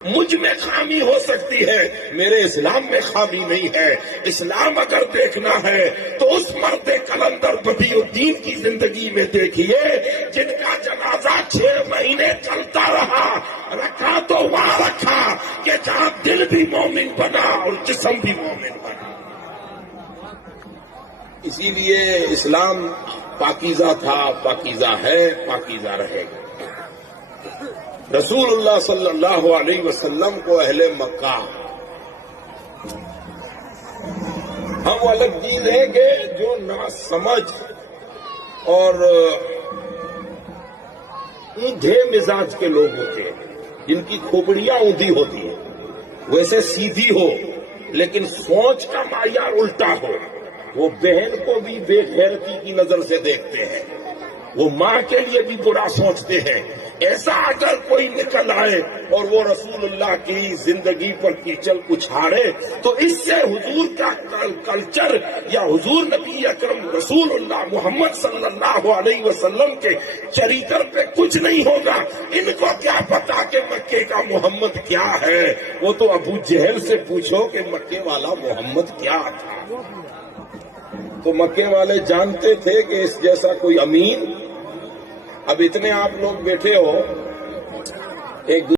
مجھ میں خامی ہو سکتی ہے، میرے اسلام میں خامی نہیں ہے۔ اسلام اگر دیکھنا ہے تو اس مرد قلندر بدیع الدین کی زندگی میں دیکھیے، جن کا جنازہ 6 مہینے چلتا رہا، رکھا تو وہاں رکھا کہ جہاں دل بھی مومن بنا اور جسم بھی مومن بنا۔ اسی لیے اسلام پاکیزہ تھا، پاکیزہ ہے، پاکیزہ رہے گا۔ رسول اللہ صلی اللہ علیہ وسلم کو اہل مکہ، ہم الگ چیز ہے کہ جو نا سمجھ اور اونھے مزاج کے لوگ ہوتے ہیں، جن کی کھوپڑیاں اونھی ہوتی ہیں، ویسے سیدھی ہو لیکن سوچ کا معیار الٹا ہو، وہ بہن کو بھی بے غیرتی کی نظر سے دیکھتے ہیں، وہ ماں کے لیے بھی برا سوچتے ہیں۔ ایسا اگر کوئی نکل آئے اور وہ رسول اللہ کی زندگی پر کیچل اچھاڑے تو اس سے حضور کا کلچر یا حضور نبی اکرم رسول اللہ محمد صلی اللہ علیہ وسلم کے چریتر پہ کچھ نہیں ہوگا۔ ان کو کیا پتا کہ مکے کا محمد کیا ہے؟ وہ تو ابو جہل سے پوچھو کہ مکے والا محمد کیا تھا۔ تو مکے والے جانتے تھے کہ اس جیسا کوئی امین۔ اب اتنے آپ لوگ بیٹھے ہو، ایک